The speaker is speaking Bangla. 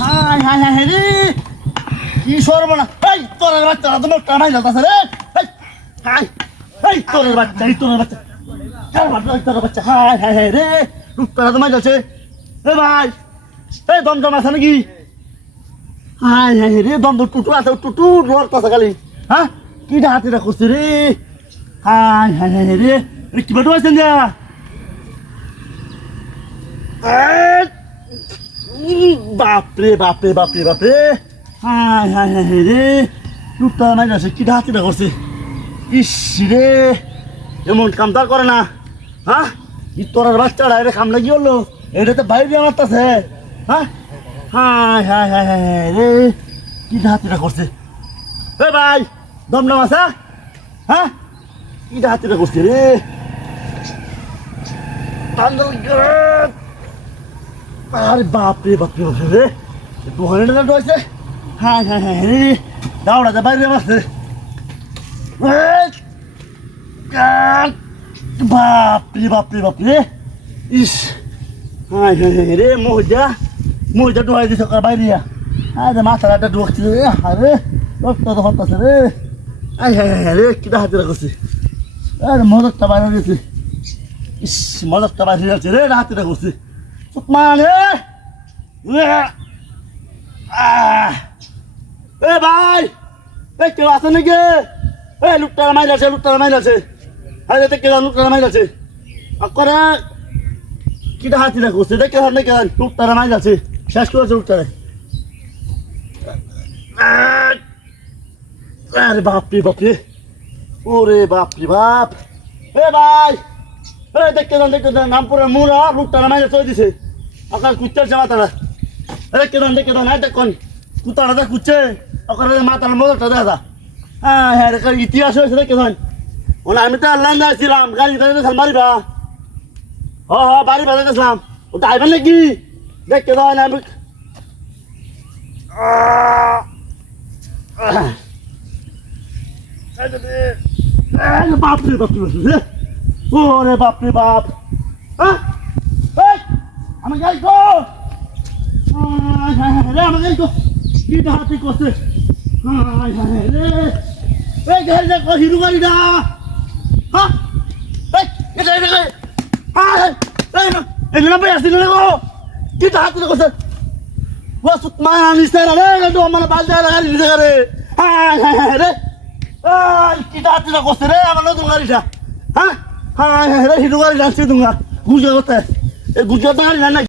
হাই হাই হাই রে কি সর্বনা এই তোরের বাচ্চারা তোমার কামাই যাচ্ছে রে হাই এই তোরের বাচ্চা কার বাচ্চা হাই হাই হাই রে রূপটারা তোমায় যাচ্ছে এ ভাই এই দমদম আছে নাকি হাই হাই রে দমদম টুটু আছে টুটু লড়তাছে খালি হ্যাঁ কি হাতিটা করছে রে হাই হাই হাই রে কি বাটু আছেন যা বাপরে বাপরে বাপরে বাপরে হাই হাই হাই রে লুটটা নাই যাচ্ছে কি হাতিটা করছে ইস রে এমন কাম তো আর করে না হ্যাঁ তোরার বাচ্চারা এটা কাম লাগি হলো এটা তো বাইরে আমারটাছে হ্যাঁ হাই হাই হাই হাই রে কি হাতিটা করছে এ ভাই দমদম আছে হ্যাঁ কি হাতিটা করছে রে আরে বাপরে বাপরে বাপরে রে দোকানে না রয়েছে হাই হাই হাই রে দাওড়াতে বাইরে মারছে বাপরে বাপরে বাপরে ইস হাই হাই হাই রে মহিলা ডোয়াই দিছে কার বাইরে আরে মাথাটা ঢুকছে রে আরে রক্ত তো হতাছে রে আই হাই হাই রে কিটা হাতিরা করছে আরে মজারটা বাইরে গেছে ইস মজারটা বাইরে যাচ্ছে রে হাতিরা করছে মানে এ ভাই এ কেউ আছে নাকি এ লুকটারা মাইল আছে আরে দেখে লুকটারা মাইল আছে করে কিটা হাতিরা করছে দেখে হার নাকি লুকটারা মাইল আছে শেষ করেছে লুকটারে আরে বাপরে বাপরে ওরে বাপরে বাপ এ ভাই এ দেখে নামপুরের মুরা লুকটারা মাইল চলে দিছে আপনার কুত্তার যে মাথাটা দেখে দেন দেখুন কুত্তাটা কুচ্ছে ওখানে মাথার মজাটা দেখা হ্যাঁ হ্যাঁ ইতিহাস হয়েছে দেখে দেন ওনা আমি তো আল্লাহ আসছিলাম গাড়ি মারিবা হ হ বাড়ি বাজা গেছিলাম ওটা আইবেন নাকি দেখে দেন আমি বাপরে বাপরে ওরে বাপরে বাপ হ্যাঁ আমি যাই গো রে আমি যাই গো কি হাতি করছে রে এই গাড়ি দেখো হিরো গাড়ি না হ্যাঁ এটা এই না ভাই আসছিল গো কি হাতি করছে ওসুত মানি স্যার রে তো আমার বালদা গাড়ি দিতে রে রে কি হাতি করছে রে আমার নতুন গাড়িটা হ্যাঁ রে হিরো গাড়ি যাচ্ছে তোমরা গুজরাট গুজরাট গাড়ি না